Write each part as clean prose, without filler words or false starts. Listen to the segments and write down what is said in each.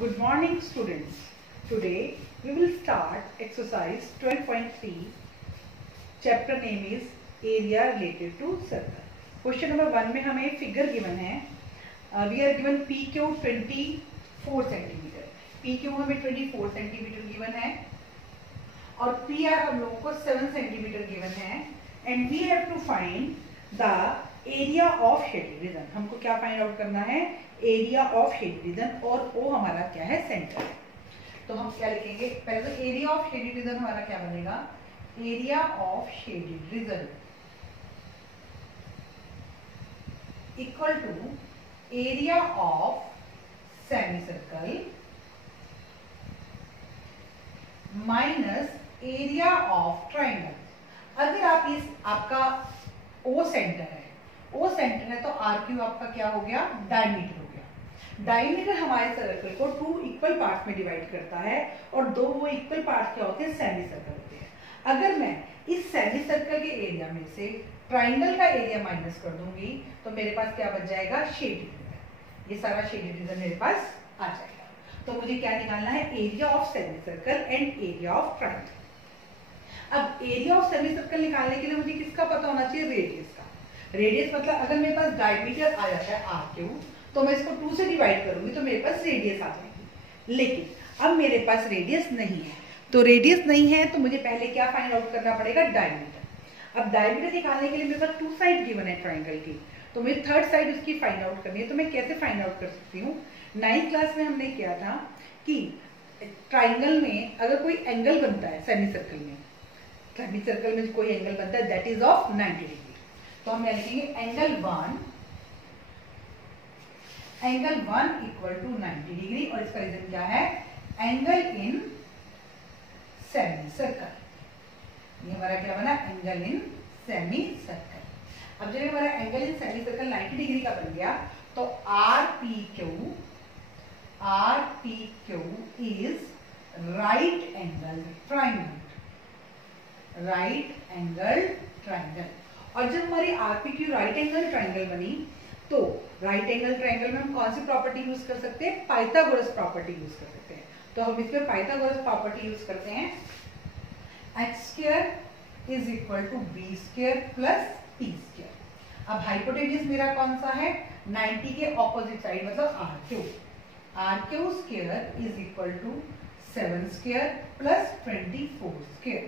Good morning students. Today we will start exercise 12.3. Chapter name is area related to circle. Question number 1 में हमें figure given है. We are given PQ 24 cm. PQ हमें 24 cm given है और PR हम लोगों को 7 cm given है and we have to find the area of shaded region. हमको क्या फाइंड आउट करना है? एरिया ऑफ शेडेड रीजन और ओ हमारा क्या है? सेंटर है. तो हम क्या लिखेंगे? पहले तो एरिया ऑफ शेडेड रीजन हमारा क्या बनेगा? Area of shaded region equal to area of semi circle minus area of triangle. अगर आप इस आपका ओ सेंटर है, ओ सेंटर है तो आर क्यू आपका क्या हो गया? डायमीटर हो गया. डायमीटर हमारे सर्कल को 2 इक्वल पार्ट में डिवाइड करता है और दो वो इक्वल पार्ट क्या होते हैं? सेमी सर्कल होते हैं. अगर मैं इस सेमी सर्कल के एरिया में से ट्राइंगल का एरिया माइनस कर दूंगी तो मेरे पास क्या बच जाएगा? Shaded region. ये सारा शेडेड रीजन मेरे पास आ जाएगा. तो मुझे क्या निकालना है? Area of semi circle and area of triangle. अब एरिया ऑफ सेमी सर्कल निकालने के लिए मुझे किसका पता होना चाहिए? रेडियस का. रेडियस मतलब अगर मेरे पास डायमीटर आ जाता है आर क्यू तो मैं इसको 2 से डिवाइड करूंगी तो मेरे पास रेडियस आ जाएगी. लेकिन अब मेरे पास रेडियस नहीं है, तो रेडियस नहीं है तो मुझे पहले क्या फाइंड आउट करना पड़ेगा? डायमीटर. अब डायमीटर निकालने के लिए मेरे पास 2 साइड गिवन है ट्राइंगल की, तो मुझे थर्ड साइड उसकी फाइंड आउट करनी है. तो मैं कैसे फाइंड आउट कर सकती हूँ? 9th क्लास में हमने किया था कि ट्राइंगल में अगर कोई एंगल बनता है सेमी सर्कल में, सेमी सर्कल में कोई एंगल बनता है दैट इज ऑफ 90 डिग्री. तो हम लिखेंगे एंगल 1 इक्वल टू 90 डिग्री और इसका रीजन क्या है? Angle in semi circle. ये हमारा क्या बना? Angle in semi circle. अब जब हमारा angle in semi circle 90 degree का बन गया तो R P Q is right angle triangle. Right angle triangle. और जब हमारी आरपीक्यू राइट एंगल ट्राइंगल बनी तो राइट एंगल ट्राइंगल में हम कौन सी प्रॉपर्टी यूज कर सकते हैं? पाइथागोरस प्रॉपर्टी यूज कर सकते हैं. तो हम इसमें पाइथागोरस प्रॉपर्टी यूज करते हैं. x² is equal to B square plus T square. अब हाइपोटेन्यूज मेरा कौन सा है? 90 के ऑपोजिट साइड मतलब R Q. R Q square is equal to 7 square plus 24 square.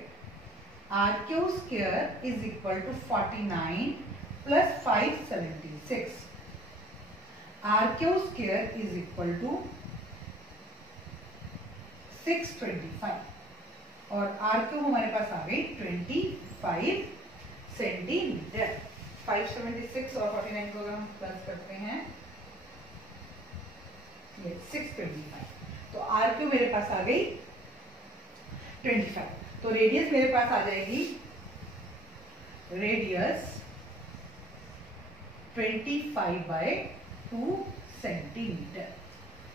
R Q square is equal to 49 plus 576. R Q square is equal to 625 और are Q हमारे पास आ गई 25 सेंटीमीटर. 576 और 49 को अगर हम प्लस करते हैं ये 625. तो आर क्यू मेरे पास आ गई 25. तो रेडियस मेरे पास आ जाएगी, रेडियस 25/2 सेंटीमीटर.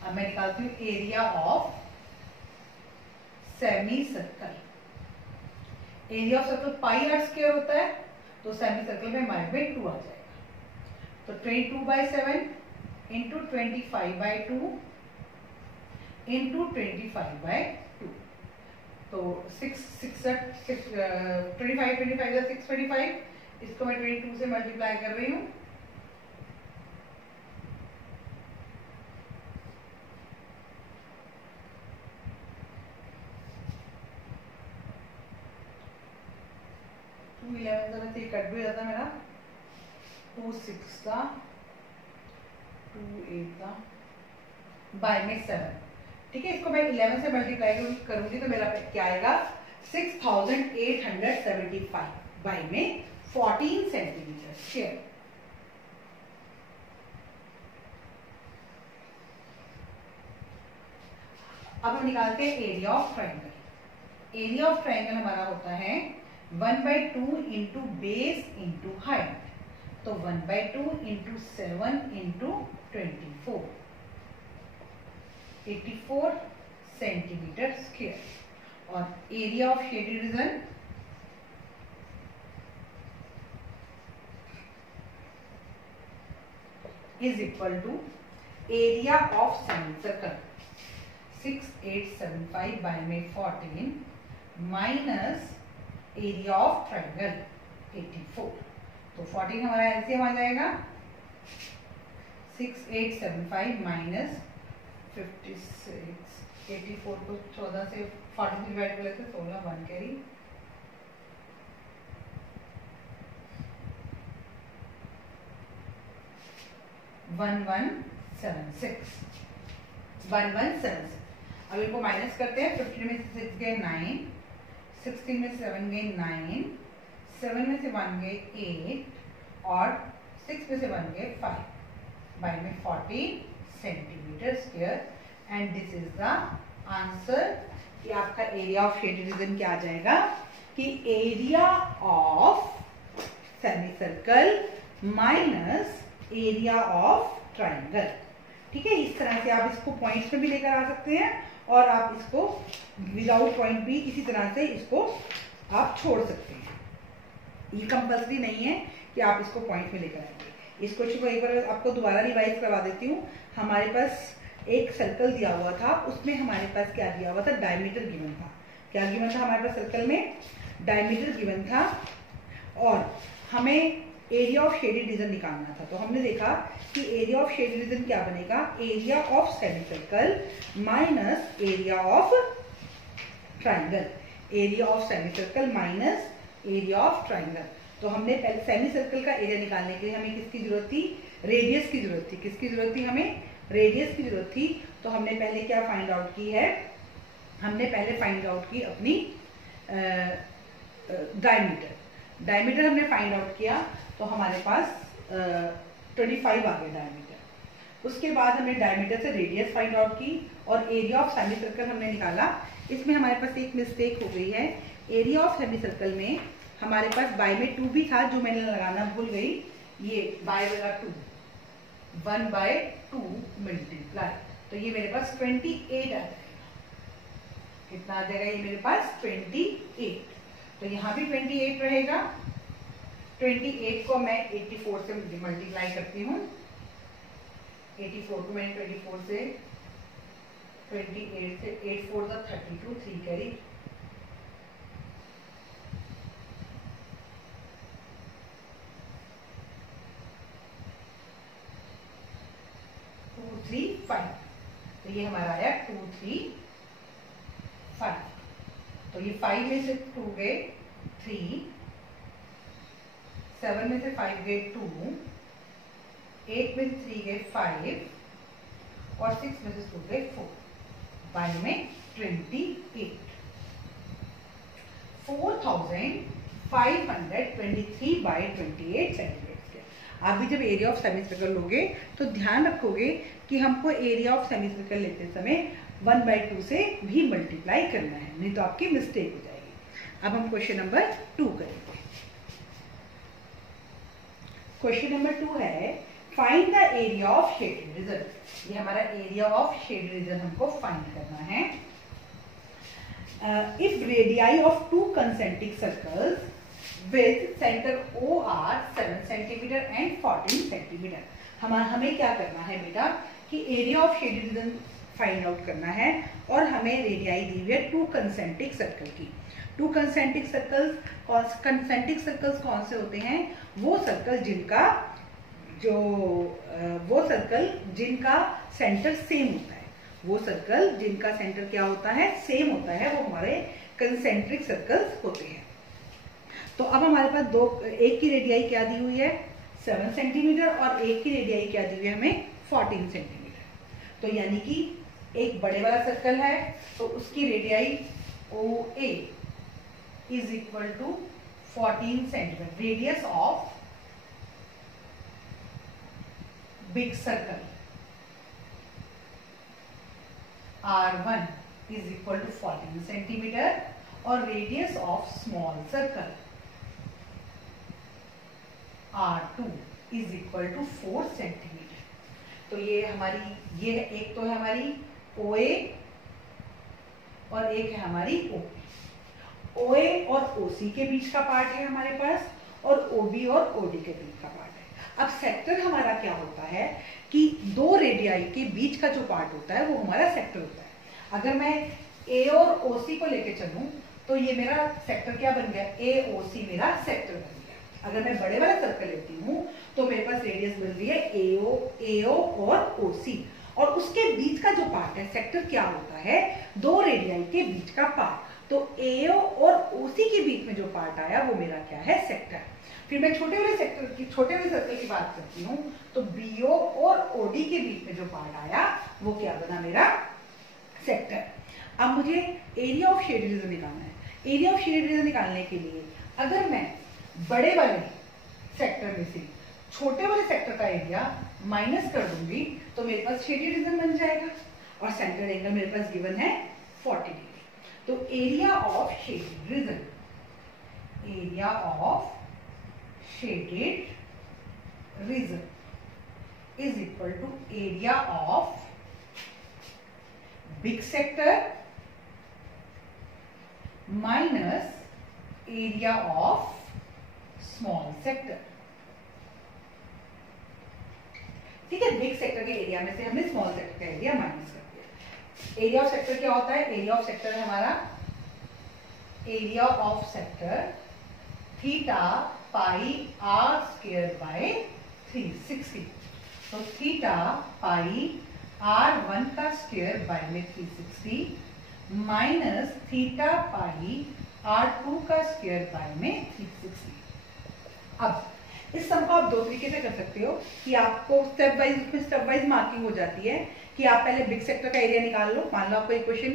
अब मैं निकालती हूँ area of semi circle. Area of circle pi are square होता है तो सेमी सर्कल में हमारे में 2 आ जाएगा. तो 22/7 इंटू 25/2 इंटू 25/2. तो 625 इसको मैं 22 से मल्टीप्लाई कर रही हूँ. कट भी जाता मेरा. 2 6 का 2 8 का बाय में 7. ठीक है, इसको मैं 11 से मल्टीप्लाई करूंगी तो मेरा क्या आएगा? 6875 बाय में 14 सेंटीमीटर स्क्वायर. अब हम निकालते हैं area of triangle. Area of triangle हमारा होता है 1/2 इंटू बेस इंटू हाइट. तो 1/2 इंटू 7 इंटू 24 84 सेंटीमीटर स्क्वायर. और area of shaded region is equal to area of semi circle. 6875 by में 14 माइनस एरिया ऑफ ट्रायंगल 84। तो 14 हमारा एलसीएम आ जाएगा 6875 minus 56, 84 को 14 से 14 से डिवाइड कर लेते, 16 1 कैरी, 1176। अब इनको माइनस करते हैं। 15 में से 6 गए 9, 16 में से 7 गए 9, 7 में से 1 गए 8 और 6 में से 1 गए 5 बाय में 40 centimetre square. And this is the answer कि आपका एरिया ऑफ शेडेड रीजन क्या आ जाएगा कि area of semi circle minus area of triangle. ठीक है, इस तरह से आप इसको पॉइंट्स में भी लेकर आ सकते हैं और आप इसको विदाउट पॉइंट भी इसी तरह से इसको आप छोड़ सकते हैं। ये कंपल्सरी नहीं है कि आप इसको पॉइंट में लेकर आएंगे। इस क्वेश्चन को एक बार आपको दोबारा रिवाइज करवा देती हूँ। हमारे पास एक सर्कल दिया हुआ था, उसमें हमारे पास क्या दिया हुआ था, डायमीटर गिवन था। क्या गिवन था हमारे पास सर्कल में? डायमीटर गिवन था और हमें एरिया ऑफ शेडेड रीजन निकालना था। तो हमने देखा कि एरिया ऑफ शेडेड रीजन क्या बनेगा, area of semi circle minus area of triangle, area of semi circle minus area of triangle. तो हमने पहले सेमी सर्कल का एरिया निकालने के लिए हमें किसकी जरूरत थी, रेडियस की जरूरत थी। किसकी जरूरत थी, हमें रेडियस की जरूरत थी। तो हमने पहले क्या फाइंड आउट की है, हमने पहले फाइंड आउट की अपनी डायमीटर। डायमीटर हमने फाइंड आउट किया तो हमारे पास 25 आ गया डायमीटर। उसके बाद हमने डायमीटर से रेडियस फाइंड आउट की और एरिया ऑफ सेमी सर्कल हमने निकाला। इसमें हमारे पास एक मिस्टेक हो गई है, एरिया ऑफ सेमी सर्कल में हमारे पास बाय में 2 भी था जो मैंने लगाना भूल गई। ये बाय वाला 2, 1/2 मल्टीप्लाई, तो ये मेरे पास 28 आ जाएगा। कितना आ जाएगा ये मेरे पास 28। तो यहाँ भी 28 रहेगा। 28 को मैं 84 से मल्टीप्लाई करती हूँ। 84 को मैंने 24 से 28 से 8 4 32, 3 कैरी, 235। तो ये हमारा आया 235। तो ये 5 में से 2 गए 3, 7 में से 5 गए 2, 8 में से 3 गए 5 और 6 में से 2 गए 4 बाय में 28। 4523 बाय 28 सेंटीमीटर। आप भी जब एरिया ऑफ सेमी सर्कल लोगे तो ध्यान रखोगे कि हमको एरिया ऑफ सेमी सर्कल लेते समय 1/2 से भी मल्टीप्लाई करना है, नहीं तो आपकी मिस्टेक हो जाएगी। अब हम क्वेश्चन नंबर 2 करेंगे। क्वेश्चन नंबर 2 है find the area of shaded reason. ये हमारा एरिया ऑफ शेडेड रीजन हमको फाइंड करना है। If radii of 2 concentric circles with center O are 7 centimetre and 14 centimetre. हमें क्या करना है बेटा कि area of shaded reason find out करना है और हमें रेडियाई दी हुई है 2 कंसेंट्रिक सर्कल की। 2 कंसेंट्रिक सर्कल्स कौन से होते हैं? वो सर्कल जिनका सेंटर सेम होता है। वो सर्कल जिनका सेंटर क्या होता है, सेम होता है, वो हमारे कंसेंट्रिक सर्कल्स होते हैं। तो अब हमारे पास एक की रेडियाई क्या दी हुई है 7 सेंटीमीटर और एक की रेडियाई क्या दी हुई है हमें 14 सेंटीमीटर। तो यानी कि एक बड़े वाला सर्कल है तो उसकी radii OA is equal to 14 centimetre. Radius of big circle R1 is equal to 14 centimetre और radius of small circle R2 is equal to 4 centimetre. तो ये एक तो है हमारी OA और एक है हमारी OB। OA और OC के बीच का पार्ट है हमारे पास और OB और OD के बीच का पार्ट है। अब सेक्टर हमारा क्या होता है कि 2 रेडियाई के बीच का जो पार्ट होता है वो हमारा सेक्टर होता है। अगर मैं ए और ओसी को लेके चलूं तो ये मेरा सेक्टर क्या बन गया, ए ओ सी मेरा सेक्टर बन गया। अगर मैं बड़े वाला सर्कल लेती हूँ तो मेरे पास रेडियस बन रही है एओ और ओसी, और उसके बीच का जो पार्ट है सेक्टर क्या होता है, दो रेडियाई के बीच का पार्ट। तो एओ और ओसी के बीच में जो पार्ट आया वो मेरा क्या है, सेक्टर। फिर मैं छोटे वाले सर्कल की बात करती हूँ तो बीओ और ओडी के बीच में जो पार्ट आया वो क्या बना, मेरा सेक्टर। अब मुझे एरिया ऑफ शेडेड रीजन निकालना है। एरिया ऑफ शेडेड रीजन निकालने के लिए अगर मैं बड़े वाले सेक्टर में से छोटे वाले सेक्टर का एरिया माइनस कर दूंगी तो मेरे पास शेडेड रीजन बन जाएगा, और सेंटर एंगल मेरे पास गिवन है 40 डिग्री। तो area of shaded region, area of shaded region is equal to area of big sector minus area of small sector. ठीक है, बिग सेक्टर के एरिया में से हमने स्मॉल सेक्टर का एरिया माइनस कर दिया। एरिया ऑफ सेक्टर क्या होता है, एरिया ऑफ सेक्टर है हमारा area of sector theta pi are square by 360। तो थीटा पाई r1 का स्क्वायर बाय में 360 माइनस थीटा पाई r2 का स्क्वायर बाय में 360। अब इस सम को आप दो तरीके से कर सकते हो कि आपको स्टेप वाइज मार्किंग हो जाती है कि आप पहले बिग सेक्टर का एरिया निकाल लो। मान लो आपको एक क्वेश्चन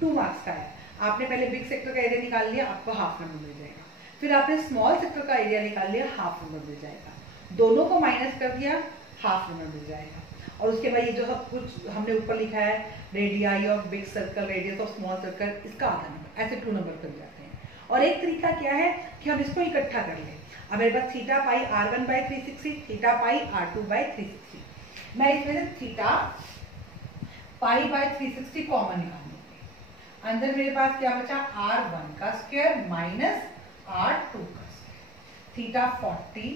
2 मार्क्स का है, आपने पहले बिग सेक्टर का एरिया निकाल लिया, आपको हाफ नंबर मिल जाएगा। फिर आपने स्मॉल सेक्टर का एरिया निकाल लिया, हाफ नंबर मिल जाएगा। दोनों को माइनस कर दिया, हाफ नंबर मिल जाएगा। और उसके बाद ये जो सब कुछ हमने ऊपर लिखा है radii of big circle, radius of small circle, इसका आधा नंबर, ऐसे 2 नंबर कर जाते हैं। और एक तरीका क्या है कि हम इसको इकट्ठा कर लें। अब मेरे पास theta pi r1 by 360, theta pi r2 by 360। मैं इसमें से थीटा पाई बाय 360 कॉमन निकालूंगी। अंदर मेरे पास क्या बचा, r1 का स्क्वायर माइनस r2 का square. Theta 40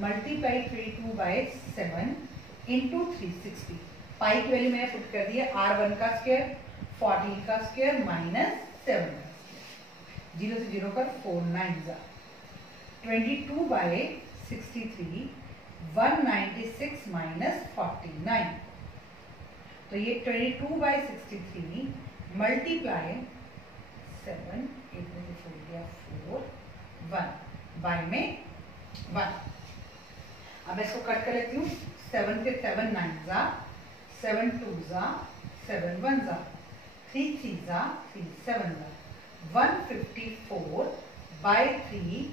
multiply 32 by 7 into 360। Pi की वैल्यू मैंने पुट कर दी है, r1 का स्क्वायर 14 का स्क्वायर माइनस 7 का स्क्वायर। 0 से 0 कर 4 9 जा 22 बाय 63 196 माइनस 49। तो ये 22 बाय 63 मल्टीप्लाई 7 1 बाय में 1। अब इसको कट कर लेती हूँ। 7 के 7 9 जा 7 2 जा 7 1 जा 3 3 जा 3 7 जा 154 by 3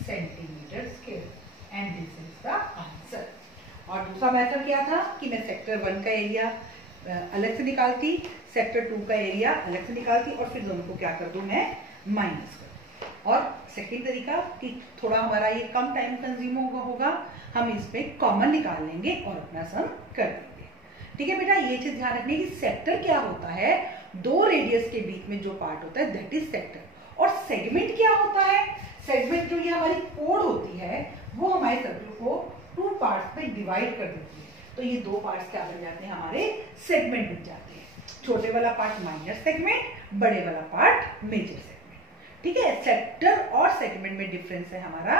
centimetre square and this is the answer. और दूसरा मेथड क्या था कि मैं सेक्टर 1 का एरिया अलग से निकालती, सेक्टर 2 का एरिया अलग से निकालती और फिर दोनों को क्या कर दूं मैं माइनस कर। और सेकंड तरीका कि थोड़ा हमारा ये कम टाइम कंज्यूम होगा, हम इसमें कॉमन निकाल लेंगे और अपना सम कर देंगे। ठीक है बेटा, ये चीज ध्यान रखनी कि सेक्टर क्या होता है, दो रेडियस के बीच में जो पार्ट होता है दैट इज सेक्टर। और सेगमेंट क्या होता है, सेगमेंट जो ये हमारी कोड होती है वो हमारे सर्कल को 2 पार्ट्स में डिवाइड कर देती है। तो ये 2 पार्ट्स क्या बन जाते हैं, हमारे सेगमेंट बन जाते हैं। छोटे वाला पार्ट माइनर सेगमेंट, बड़े वाला पार्ट मेजर सेगमेंट। ठीक है, सेक्टर और सेगमेंट में डिफरेंस है हमारा,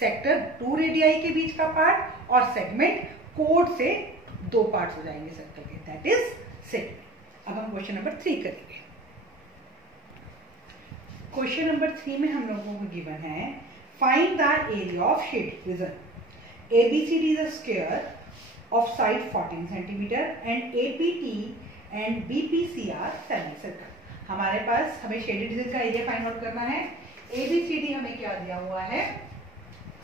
सेक्टर 2 रेडियाई के बीच का पार्ट और सेगमेंट कोड से 2 पार्ट्स हो जाएंगे सर्कल के, दैट इज सेगमेंट। अब हम क्वेश्चन नंबर 3 करेंगे। क्वेश्चन नंबर 3 में हम लोगों को गिवन है find the area of shaded reason. ABCD is a square of side 14 centimeter and APT and BPC are semicircle। हमारे पास हमें शेडेड रीजन का एरिया फाइंड आउट करना है। ABCD हमें क्या दिया हुआ है,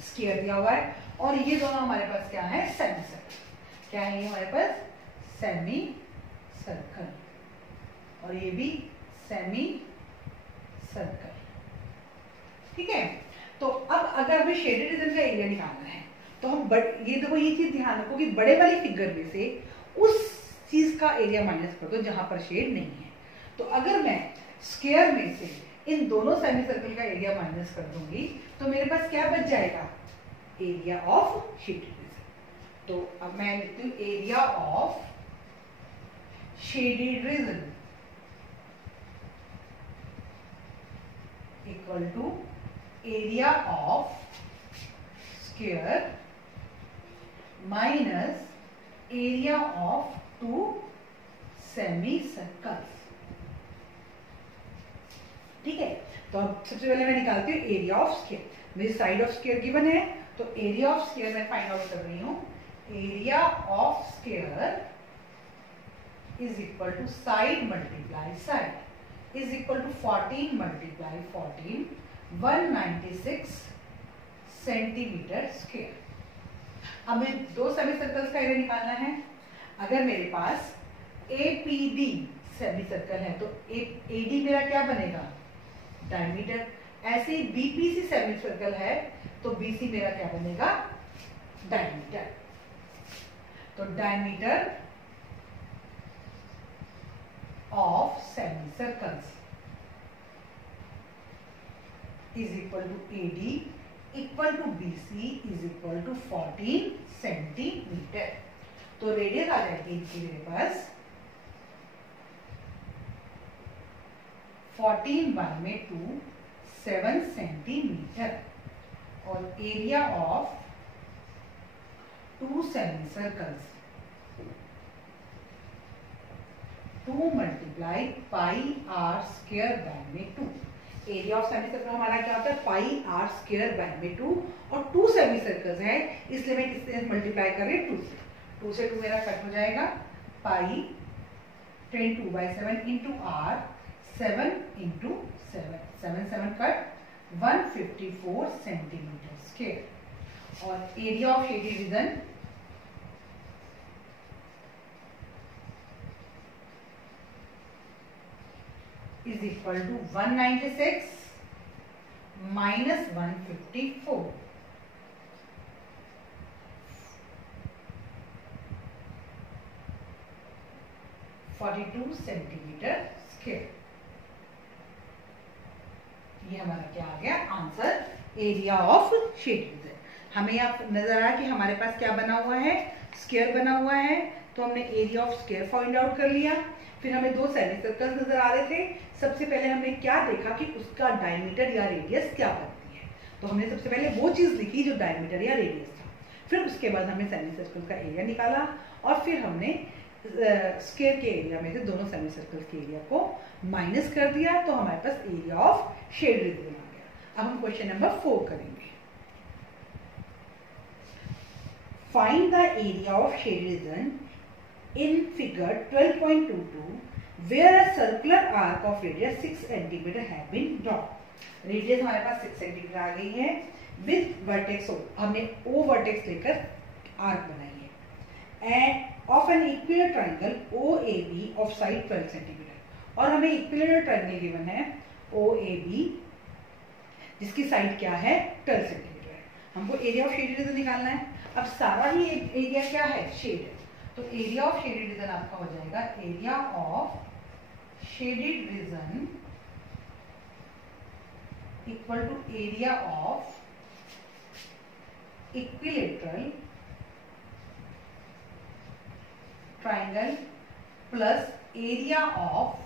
स्क्वायर दिया हुआ है, और ये दोनों हमारे पास क्या है, सेमी सर्कल। क्या है ये हमारे पास, सेमी सर्कल, और ये भी सेमी सर्कल। ठीक है, तो अब अगर हमें शेडेड रीजन का एरिया निकालना है तो हम ये देखो, ये चीज ध्यान रखो कि बड़े वाली फिगर में से उस चीज का एरिया माइनस कर दो जहां पर शेड नहीं है। तो अगर मैं स्क्वायर में से इन दोनों सेमी सर्कल का एरिया माइनस कर दूंगी तो मेरे पास क्या बच जाएगा, एरिया ऑफ शेडेड रीजन। तो अब मैं लिखती हूँ area of shaded region equal to area of square minus area of 2 semi circles. ठीक है, तो अब सबसे पहले मैं निकालती हूँ एरिया ऑफ स्क्वायर। मेरी साइड ऑफ स्क्वायर गिवन है, तो एरिया ऑफ स्क्वायर मैं फाइंड आउट कर रही हूँ। Area of square is equal to side multiply side is equal to 14 multiply 14, 196 centimetre square. अब मैं 2 सेमी सर्कल्स का एरिया निकालना है। अगर मेरे पास APD सेमी सर्कल है तो AD मेरा क्या बनेगा, डायमीटर। ऐसे ही BPC सेमी सर्कल है तो BC मेरा क्या बनेगा, डायमीटर। तो diameter of semi circles is equal to AD equal to BC is equal to 14 centimetre. तो रेडियस आ जाएगी इनकी मेरे पास 14 बाय में 2 7 सेंटीमीटर और area of 2 semi circles 2 multiply pi are square by में 2। एरिया ऑफ सेमी सर्कल हमारा क्या होता है, पाई आर स्क्वायर बाय में 2 और 2 सेमी सर्कल्स है इसलिए मैं किससे मल्टीप्लाई कर रही हूँ, 2 से 2 मेरा कट हो जाएगा। Pi 10 2 by 7 into R 7 into 7 7 7 cut 154 centimetre square और area of shaded region is equal to 196 minus 154 42 centimetre square. ये हमारा क्या आ गया answer, area of shaded region. हमें यहाँ नजर आया कि हमारे पास क्या बना हुआ है, स्क्वायर बना हुआ है, तो हमने area of square find out कर लिया। फिर हमें 2 सेमी सर्कल्स नजर आ रहे थे। सबसे पहले हमने क्या देखा कि उसका डायमीटर या रेडियस क्या बनती है, तो हमने सबसे पहले वो चीज लिखी जो डायमीटर या रेडियस था। फिर उसके बाद हमने सेमी सर्कल का एरिया निकाला और फिर हमने स्क्वायर के एरिया में से दोनों सेमी सर्कल के एरिया को माइनस कर दिया, तो हमारे पास एरिया ऑफ शेडेड रीजन आ गया। अब हम क्वेश्चन नंबर 4 करेंगे। Find the area of shaded reason in figure 12.22 where a circular arc of radius 6 cm have been drawn। Radius हमारे पास 6 सेंटीमीटर आ गई है विद वर्टेक्स O। हमने O वर्टेक्स लेकर आर्क बनाई है and of an equilateral triangle OAB of side 12 centimetre. और हमें इक्विलर ट्रायंगल गिवन है OAB जिसकी साइड क्या है 12 सेंटीमीटर है। हमको एरिया ऑफ शेडेड रीजन निकालना है। अब सारा ही एरिया क्या है, शेड है, तो एरिया ऑफ शेडेड रीजन आपका हो जाएगा area of shaded region equal to area of equilateral triangle plus area of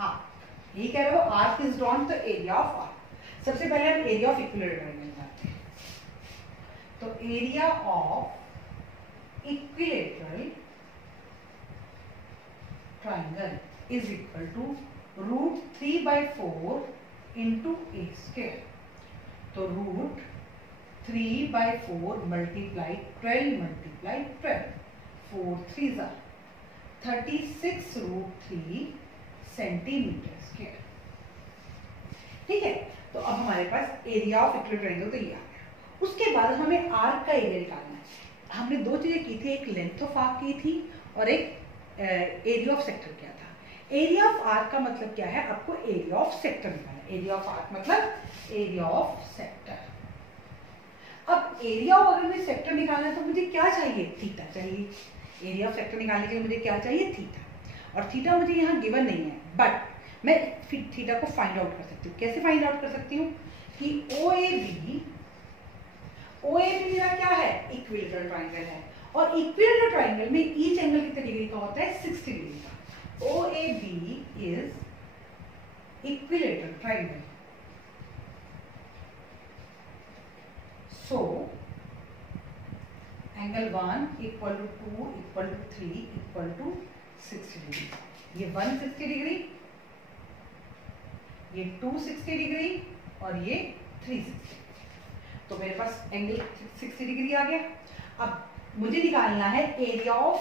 arc. ये कह रहे हो आर्क इज ड्रॉन, तो एरिया ऑफ आर्क। सबसे पहले हम एरिया ऑफ इक्विलेटरल ट्राइंगल निकालते हैं। तो area of equilateral triangle is equal to √3/4 into A square. तो √3/4 मल्टीप्लाई 12 मल्टीप्लाई 12 4 3 36 √3 सेंटीमीटर स्क्वायर। ठीक है, तो अब हमारे पास एरिया ऑफ इक्विलेटरल ट्राइंगल तो ये आ गया। उसके बाद हमें आर्क का एरिया निकालना है। हमने 2 चीजें की थी, एक लेंथ ऑफ आर्क की थी और एक एरिया ऑफ सेक्टर किया था। एरिया ऑफ आर्क का मतलब क्या है, आपको एरिया ऑफ सेक्टर निकालना है। एरिया ऑफ आर्क मतलब एरिया ऑफ सेक्टर। अब एरिया ऑफ अगर मुझे सेक्टर निकालना है तो मुझे क्या चाहिए, थीटा चाहिए। एरिया ऑफ सेक्टर निकालने के लिए मुझे क्या चाहिए, थीटा। और थीटा मुझे यहाँ गिवन नहीं है, बट मैं थीटा को फाइंड आउट कर सकती हूँ। कैसे फाइंड आउट कर सकती हूँ कि OAB मेरा क्या है, इक्विलेटरल ट्राइंगल है और इक्विलेटरल ट्राइंगल में ईच एंगल कितने डिग्री का होता है, 60 डिग्री का। OAB is equilateral triangle. So angle 1 equal to 2 equal to 3 equal to 60 degree. ये 160 डिग्री, ये 260 डिग्री और ये 360. तो मेरे पास एंगल 60 डिग्री आ गया. अब मुझे निकालना है एरिया ऑफ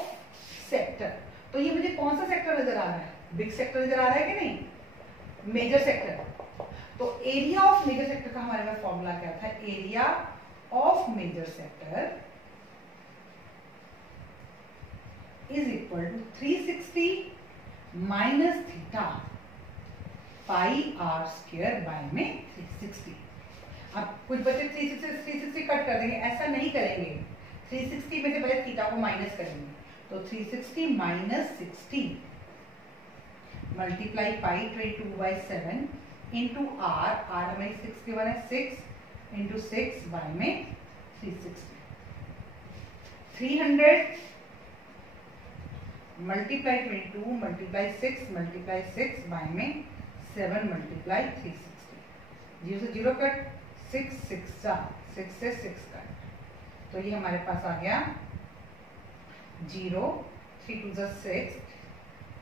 सेक्टर. तो ये मुझे कौन सा सेक्टर नजर आ रहा है? बिग सेक्टर नजर आ रहा है कि नहीं? Major sector. तो एरिया ऑफ मेजर सेक्टर का हमारे पास फॉर्मूला क्या था? Area of major sector is equal to 360 minus theta pi are square by में 360. अब कुछ बच्चे 360 कट कर देंगे, ऐसा नहीं करेंगे. 360 में से पहले थीटा को माइनस करेंगे. तो 360 minus 60 multiply pi 22/7 into R. R हमारी 6 के वन है, 6 इंटू 6 बाय में 360. 300 मल्टीप्लाई 22 मल्टीप्लाई 6 मल्टीप्लाई 6 बाय में 7 मल्टीप्लाई 360. 0 से 0 कट, 6 6 6 से 6 कट. तो ये हमारे पास आ गया 0, 3 2 6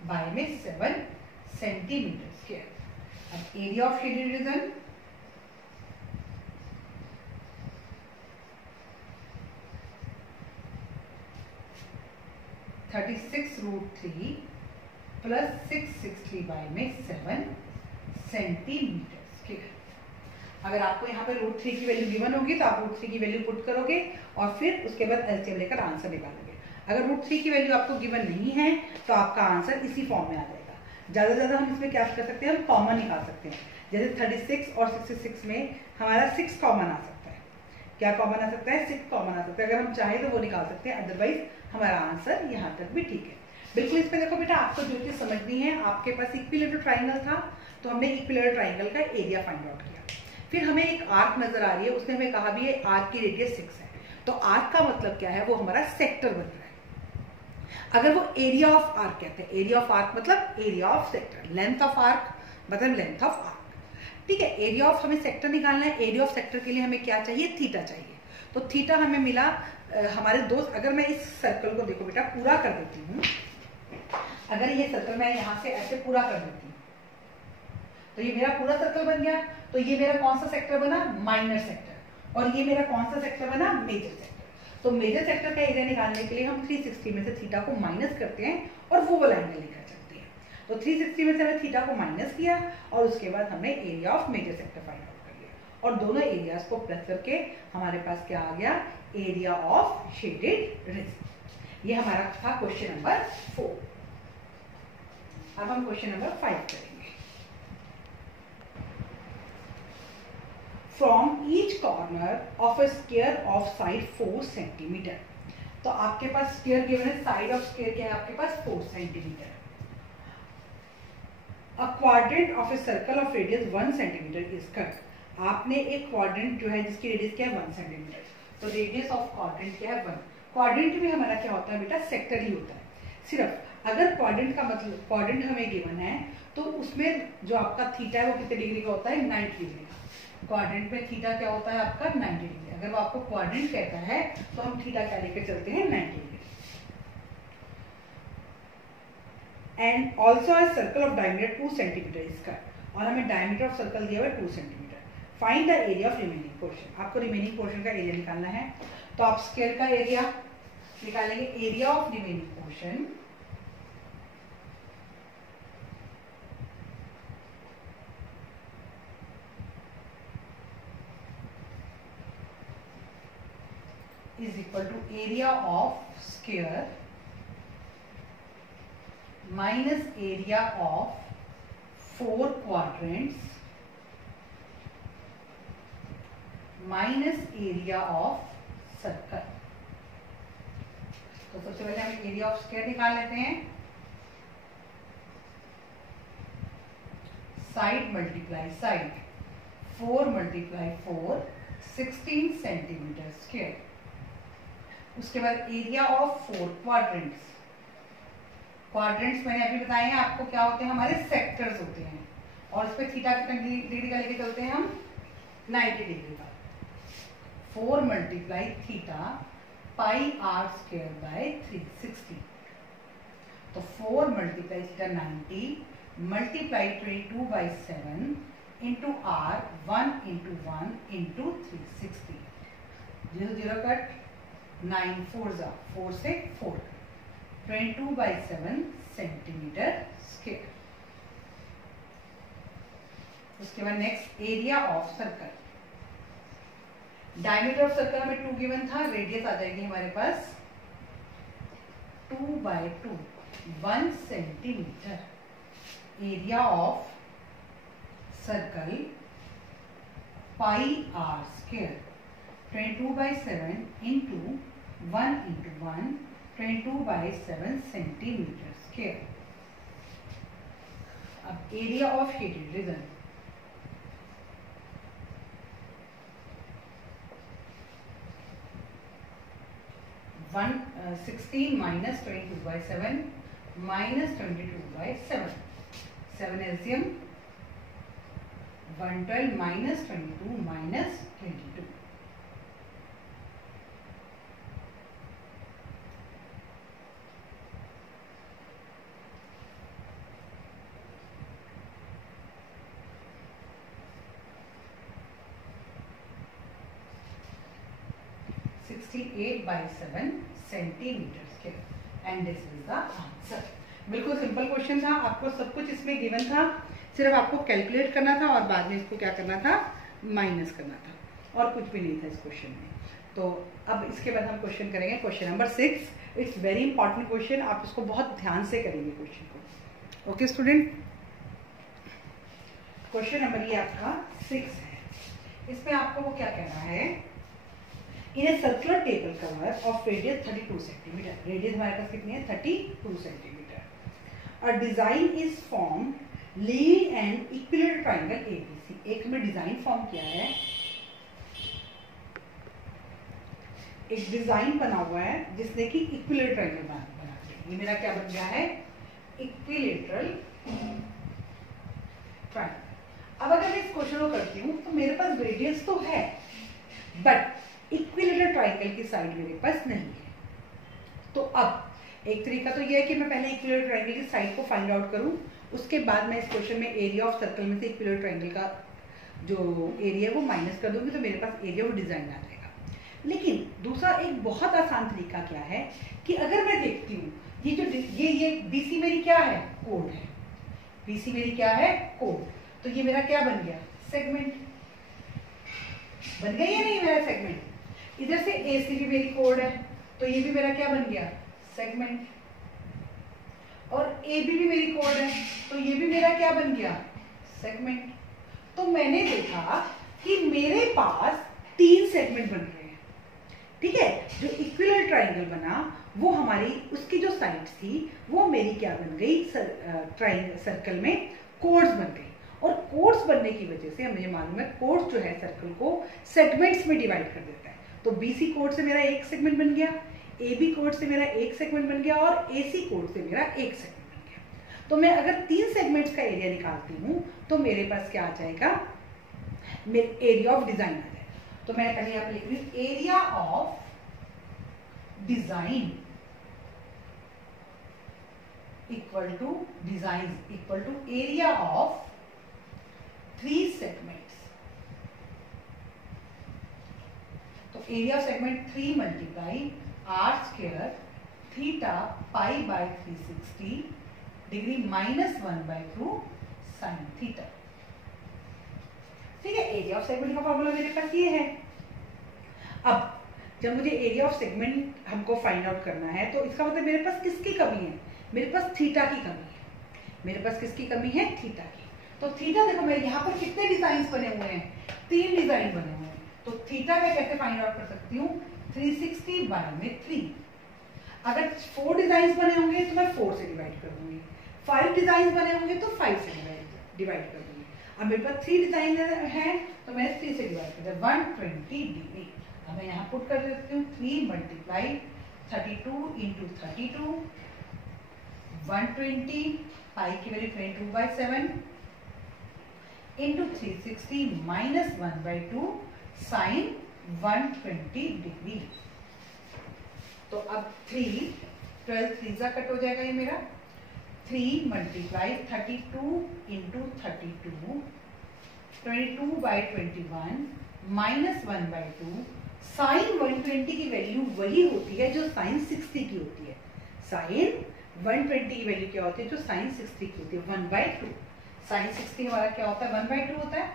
बाय में 7 सेंटीमीटर स्क्वायर. अब area of shaded region (36√3 plus 660 by में 7 सेंटीमीटर स्क्वायर. अगर आपको यहाँ पे √3 की वैल्यू गिवन होगी तो आप √3 की वैल्यू पुट करोगे और फिर उसके बाद एलसीएम लेकर आंसर निकालोगे. अगर √3 की वैल्यू आपको गिवन नहीं है तो आपका आंसर इसी फॉर्म में आ जाएगा. ज्यादा से ज्यादा हम इसमें क्या कर सकते हैं? हम कॉमन निकाल सकते हैं. जैसे 36 और 66 में हमारा 6 कॉमन आ सकता है. क्या कॉमन आ सकता है? 6 कॉमन आ सकता है. अगर हम चाहें तो वो निकाल सकते हैं, अदरवाइज हमारा आंसर यहाँ तक भी ठीक है. बिल्कुल इसमें देखो बेटा, आपको जो चीज समझनी है, आपके पास इक्विलेटरल ट्राइंगल था तो हमने इक्विलेटरल ट्राइंगल का एरिया फाइंड आउट किया. फिर हमें एक आर्क नजर आ रही है, उसने हमें कहा भी है आर्क की रेडियस 6 है. तो आर्क का मतलब क्या है? वो हमारा सेक्टर बन रहा है. अगर वो एरिया ऑफ आर्क कहते हैं, एरिया ऑफ आर्क मतलब area of sector, length of arc मतलब लेंथ ऑफ आर्क. ठीक है. एरिया ऑफ हमें सेक्टर निकालना है. एरिया ऑफ सेक्टर के लिए हमें क्या चाहिए? थीटा चाहिए. तो थीटा हमें मिला हमारे दोस्त. अगर मैं इस सर्कल को देखो बेटा पूरा कर देती हूँ, अगर ये सर्कल मैं यहाँ से ऐसे पूरा कर देती हूँ तो ये मेरा पूरा सर्कल बन गया. तो ये मेरा कौन सा सेक्टर बना? Minor sector. और ये मेरा कौन सा सेक्टर बना? Major sector. तो मेजर सेक्टर का एरिया निकालने के लिए हम 360 में से थीटा को माइनस करते हैं और वो वाला एंगल लेकर चलते हैं. तो 360 में से हमने थीटा को माइनस किया और उसके बाद हमने area of major sector find out कर लिया. और दोनों एरियाज को प्लस करके हमारे पास क्या आ गया? Area of shaded reason. ये हमारा था क्वेश्चन नंबर 4. अब हम क्वेश्चन नंबर 5 करेंगे. From each corner of a square of side 4 centimetre. तो आपके पास स्क्वायर गिवन है, साइड ऑफ स्क्वायर क्या है आपके पास? 4 centimetre. A quadrant of a circle of radius 1 centimetre is cut. आपने एक क्वाड्रेंट जो है जिसकी रेडियस क्या है? 1 सेंटीमीटर. तो रेडियस ऑफ क्वाड्रेंट क्या है? 1. क्वाड्रेंट में हमारा क्या होता है बेटा? सेक्टर ही होता है. सिर्फ अगर क्वाड्रेंट का मतलब क्वाड्रेंट हमें गिवन है तो उसमें जो आपका थीटा है वो कितने डिग्री का होता है? 90 डिग्री का. क्वाड्रेंट में थीटा क्या होता है आपका? 90 डिग्री. अगर वो आपको क्वाड्रेंट कहता है तो हम थीटा क्या लेकर चलते हैं? 90 degree. And also a circle of diameter 2 centimetre is cut. और हमें डायमीटर ऑफ सर्कल दिया हुआ है 2 centimetre. Find the area of remaining portion. आपको रिमेनिंग पोर्शन का एरिया निकालना है. तो आप स्क्वायर का एरिया निकालेंगे. Area of remaining portion is equal to area of square minus area of 4 quadrants minus area of circle. तो सबसे पहले हम एरिया ऑफ स्क्वायर निकाल लेते हैं. Side multiply side, 4 multiply 4 16 centimetre square. उसके बाद एरिया ऑफ 4 क्वाड्रेंट्स. क्वाड्रेंट्स मैंने अभी बताए हैं आपको क्या होते हैं? हमारे सेक्टर्स होते हैं. और इस पे थीटा कितना डिग्री का लेके चलते हैं हम, 90 डिग्री का। 4 multiply theta pi are square by 360। तो 4 multiply theta 90 multiply 22/7 into R 1 into 1 into 360। 0 0 cut, 9 4 जा 4 से 4, 22/7 सेंटीमीटर स्क्वायर। उसके बाद next area of circle. Diameter of circle हमें 2 गिवन था, रेडियस आ जाएगी हमारे पास 2/2 1 centimetre. Area of circle pi are square 22/7 into 1 into 1 22/7 centimetre square. अब area of shaded region, one 16 minus 22/7 minus 22/7, 7 LCM 112 minus 22 minus 22। (68/7 centimetre square) and this is the answer. बिल्कुल simple question था, आपको सब कुछ इसमें गिवन था, सिर्फ आपको कैलकुलेट करना था और बाद में इसको क्या करना था, माइनस करना था, और कुछ भी नहीं था इस क्वेश्चन में। तो अब इसके बाद हम क्वेश्चन करेंगे question number 6। It's very important question, आप इसको बहुत ध्यान से करेंगे क्वेश्चन को। ओके स्टूडेंट, क्वेश्चन नंबर ये आपका 6 है। इसमें आपको वो क्या कहना है, in a circular table cover of radius 32 centimetre. Radius हमारे पास कितनी है, 32 centimetre. A design is form lead and equilateral triangle ABC. एक हमें डिजाइन फॉर्म किया है, एक डिजाइन बना हुआ है जिसने कि इक्विलेटरल ट्राइंगल बना दिया। ये मेरा क्या बन गया है, इक्विलेटरल ट्राइंगल। अब अगर मैं इस क्वेश्चन को करती हूँ तो मेरे पास रेडियस तो है, बट इक्विलेटरल ट्राइंगल की साइड मेरे पास नहीं है। तो अब एक तरीका तो यह है कि मैं पहले इक्विलेटरल ट्राइंगल की साइड को फाइंड आउट करूं, उसके बाद मैं इस क्वेश्चन में एरिया ऑफ सर्कल में से इक्विलेटरल ट्राइंगल का जो एरिया है वो माइनस कर दूंगी, तो मेरे पास एरिया ऑफ डिजाइन आ जाएगा। लेकिन दूसरा एक बहुत आसान तरीका क्या है कि अगर मैं देखती हूँ ये जो ये बीसी मेरी क्या है, कोड है। बीसी मेरी क्या है, कोड। तो ये मेरा क्या बन गया, सेगमेंट बन गया या नहीं मेरा सेगमेंट। इधर से एसी भी मेरी कोड है, तो ये भी मेरा क्या बन गया, सेगमेंट। और एबी भी मेरी कोड है, तो ये भी मेरा क्या बन गया, सेगमेंट। तो मैंने देखा कि मेरे पास 3 सेगमेंट बन रहे हैं, ठीक है। जो इक्विलेटरल ट्राइंगल बना वो हमारी उसकी जो साइड्स थी वो मेरी क्या बन गई, सर्कल में कोड्स बन गई। और कोड्स बनने की वजह से हमें मालूम है कोड्स जो है सर्कल को सेगमेंट्स में डिवाइड कर देता है। तो बीसी कोड से मेरा एक सेगमेंट बन गया, एबी कोड से मेरा एक सेगमेंट बन गया, और एसी कोड से मेरा एक सेगमेंट बन गया। तो मैं अगर 3 सेगमेंट्स का एरिया निकालती हूँ तो मेरे पास क्या आ जाएगा, मेरे एरिया ऑफ डिजाइन आ जाएगा। तो मैं पहले यहाँ पे लिख रही हूँ area of design equal to design equal to area of 3 segments. तो area of segment 3 multiply R square theta pi by 360 degree -1/2 sine theta. ठीक है, एरिया ऑफ सेगमेंट का फॉर्मूला मेरे पास ये है। अब जब मुझे एरिया ऑफ सेगमेंट हमको फाइंड आउट करना है तो इसका मतलब मेरे पास किसकी कमी है, मेरे पास थीटा की कमी है। मेरे पास किसकी कमी है, थीटा की। तो थीटा देखो मेरे यहाँ पर कितने डिजाइन बने हुए हैं, 3 डिजाइन बने हुए हैं। तो थीटा मैं कैसे फाइंड आउट कर सकती हूँ, 360 बाय में 3। अगर 4 डिजाइन बने होंगे तो मैं 4 से डिवाइड कर दूंगी, 5 डिजाइन बने होंगे तो 5 से डिवाइड कर दूंगी। अब मेरे पास 3 डिजाइन है तो मैं 3 से डिवाइड कर दूंगी, 120 डिग्री। अब मैं यहाँ पुट कर देती हूँ 3 मल्टीप्लाई 32 इंटू 32 120 पाई की value 22/7 into 360 minus 1/2 sine 120 degree. तो अब 12 3 कट हो जाएगा ये मेरा। 3 मल्टीप्लाई 32 इंटू 32 22/21 माइनस 1/2 साइन 120 की वैल्यू वही होती है जो साइन 60 की होती है। साइन 120 की वैल्यू क्या होती है जो साइन 60 की होती है 1/2। साइन 60 हमारा क्या होता है 1/2 होता है।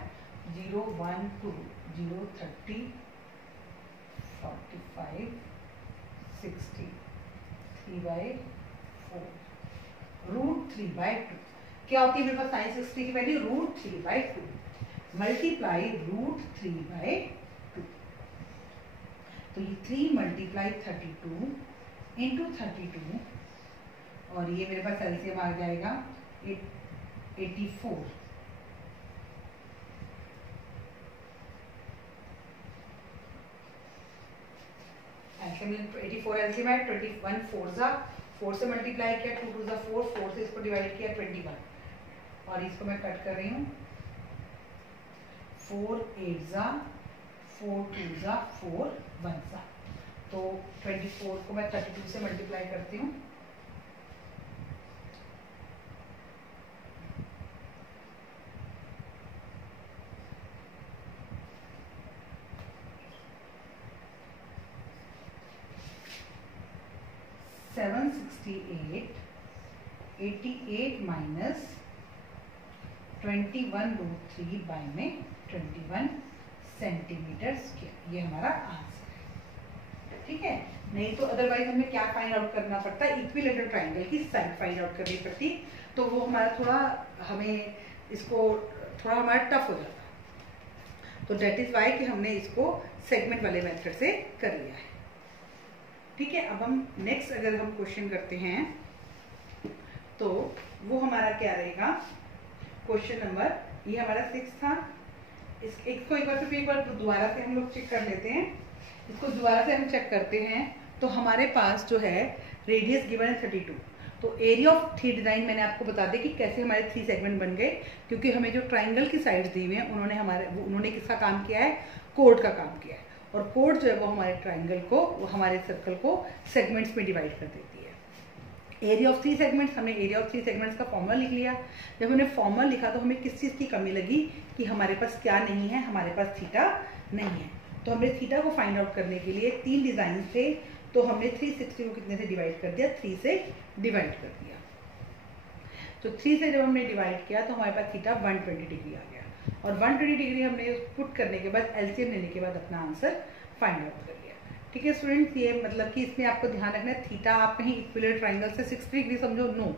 0 1 2 0 30 45 60 3/4 √3/2 क्या होती है मेरे पास साइन 60 की वैल्यू √3/2 मल्टीप्लाई √3/2। तो ये 3 मल्टीप्लाई 32 इंटू 32 और ये मेरे पास एलसीएम आ जाएगा 84। एलसीएम 84 एलसीएम है 21 4 से मल्टीप्लाई किया 2 2 4 से इसको डिवाइड किया 21 और इसको मैं कट कर रही हूँ 4 8 4 2 4 1 तो 24 को मैं 32 से मल्टीप्लाई करती हूँ। $768 माइनस 21√3 में 21 सेंटीमीटर स्क्वायर, ये हमारा आंसर है। ठीक है, नहीं तो अदरवाइज हमें क्या फाइंड आउट करना पड़ता है इक्विलेटरल ट्राइंगल की साइड फाइंड आउट करनी पड़ती, तो वो हमारा थोड़ा हमारा टफ हो जाता। तो डेट इज वाई कि हमने इसको सेगमेंट वाले मेथड से कर लिया है। ठीक है, अब हम नेक्स्ट अगर हम क्वेश्चन करते हैं तो वो हमारा क्या रहेगा क्वेश्चन नंबर, ये हमारा 6 था। इसको एक बार दोबारा से हम लोग चेक कर लेते हैं। इसको दोबारा से हम चेक करते हैं तो हमारे पास जो है रेडियस गिवन है 32। तो एरिया ऑफ 3 डिजाइन मैंने आपको बता दिया कि कैसे हमारे 3 सेगमेंट बन गए, क्योंकि हमें जो ट्राइंगल की साइड्स दी हुई हैं उन्होंने किसका काम किया है, कोड का काम किया है। और कोड जो है वो हमारे ट्राइंगल को, वो हमारे सर्कल को सेगमेंट्स में डिवाइड कर देती है। एरिया ऑफ 3 सेगमेंट्स, हमने एरिया ऑफ 3 सेगमेंट्स का फॉर्मूला लिख लिया। जब हमने फॉर्मूला लिखा तो हमें किस चीज़ की कमी लगी कि हमारे पास क्या नहीं है, हमारे पास थीटा नहीं है। तो हमने थीटा को फाइंड आउट करने के लिए 3 डिजाइन थे, तो हमने 360 को कितने से डिवाइड कर दिया, 3 से डिवाइड कर दिया। तो 3 से जब हमने डिवाइड किया तो हमारे पास थीटा 120 डिग्री आ गया, और 120 डिग्री हमने पुट करने के बाद एलसीएम लेने के बाद अपना आंसर फाइंड आउट कर लिया। ठीक है स्टूडेंट्स, ये मतलब कि इसमें आपको ध्यान रखना है थीटा आप कहीं इक्विलेटरल ट्राइंगल से 60 डिग्री समझो, नो,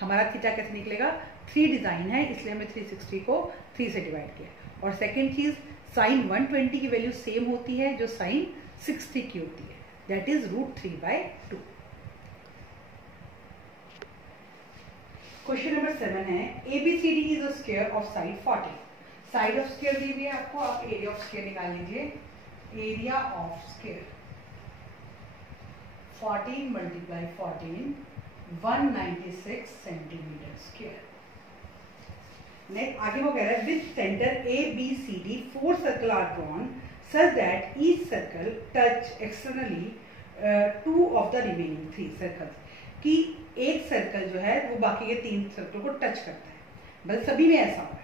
हमारा थीटा कैसे निकलेगा, 3 डिजाइन है इसलिए हमने 360 को 3 से डिवाइड किया। और सेकेंड चीज, साइन 120 की वैल्यू सेम होती है जो साइन 60 की होती है, दैट इज √3/2। क्वेश्चन नंबर 7 है ABCD is a square of side 40। Side of square दी हुई है आपको, आप एरिया ऑफ स्क्वायर निकाल लीजिए। Area of square 14 multiply 14 196 centimetre square. Next आगे वो कह रहा है with centre ABCD 4 circle are drawn such that each circle touch externally 2 of the remaining 3 circles, कि एक सर्कल जो है वो बाकी के 3 सर्कल को टच करता है, बस सभी में ऐसा हो रहा है।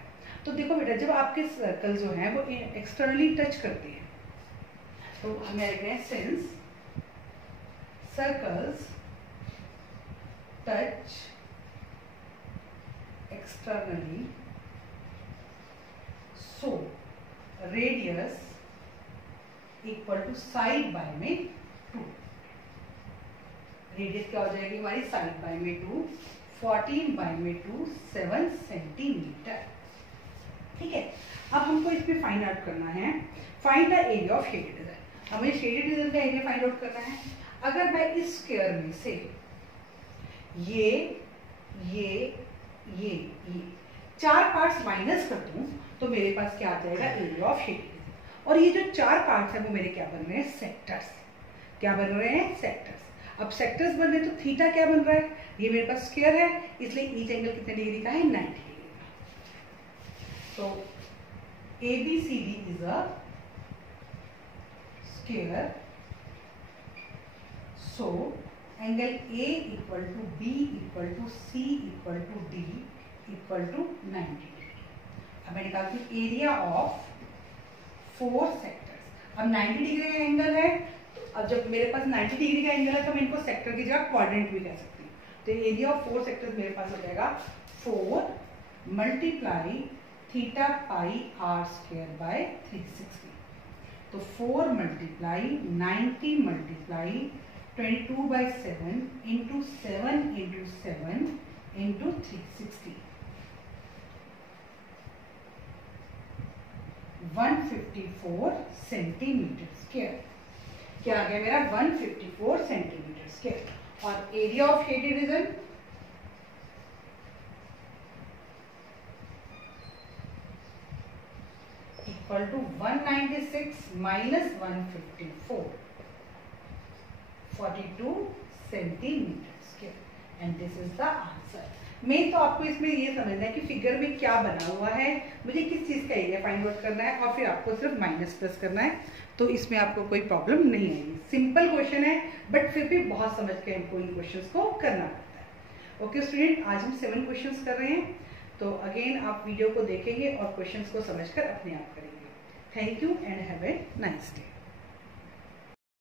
तो देखो बेटा, जब आपके सर्कल जो हैं वो एक्सटर्नली टच करते हैं तो हमें लिख रहे हैं since circles touch externally so radius equal to side by में 2। रेडियस क्या हो जाएगी हमारी, साइड बाय में 2, 14 बाय में 2 7 सेंटीमीटर। ठीक है, अब हमको इसमें फाइंड आउट करना है, find the area of shaded region. हमें शेडेड रीजन का एरिया फाइंड आउट करना है। अगर मैं इस स्क्वायर में से ये 4 पार्ट्स माइनस कर दूं तो मेरे पास क्या आ जाएगा, एरिया ऑफ शेडेड रीजन। और ये जो 4 पार्ट्स है वो मेरे क्या बन रहे हैं, सेक्टर्स। क्या बन रहे हैं, सेक्टर्स। अब सेक्टर्स बन रहे तो थीटा क्या बन रहा है, ये मेरे पास स्क्वायर है इसलिए ईच एंगल कितने डिग्री का है, 90 डिग्री का। तो ABCD is a square, so angle A equal to B equal to C equal to D equal to 90 degree. अब मैं निकालती हूँ एरिया ऑफ 4 सेक्टर्स। अब 90 डिग्री का एंगल है, तो अब जब मेरे पास 90 डिग्री का एंगल है तो मैं इनको सेक्टर की जगह क्वाड्रेंट भी कह सकती हूँ। तो एरिया ऑफ 4 सेक्टर्स मेरे पास हो जाएगा 4 multiply theta pi are square by 360। तो 4 multiply 90 multiply 22/7 into 7 into 7 into 360, 154 centimetre square. क्या आ गया मेरा? 154 सेंटीमीटर स्क्वायर। और area of shaded region equal to 196 minus 154, 42 centimetre square. And this is the answer. मेन तो आपको इसमें ये समझना है कि फिगर में क्या बना हुआ है, मुझे किस चीज़ का एरिया फाइंड आउट करना है, और फिर आपको सिर्फ माइनस प्लस करना है। तो इसमें आपको कोई प्रॉब्लम नहीं आएगी। सिंपल क्वेश्चन है, बट फिर भी बहुत समझ के हमको इन क्वेश्चंस को करना पड़ता है। ओके स्टूडेंट, आज हम 7 क्वेश्चंस कर रहे हैं। तो अगेन आप वीडियो को देखेंगे और क्वेश्चंस को समझकर अपने आप करेंगे। Thank you and have a nice day.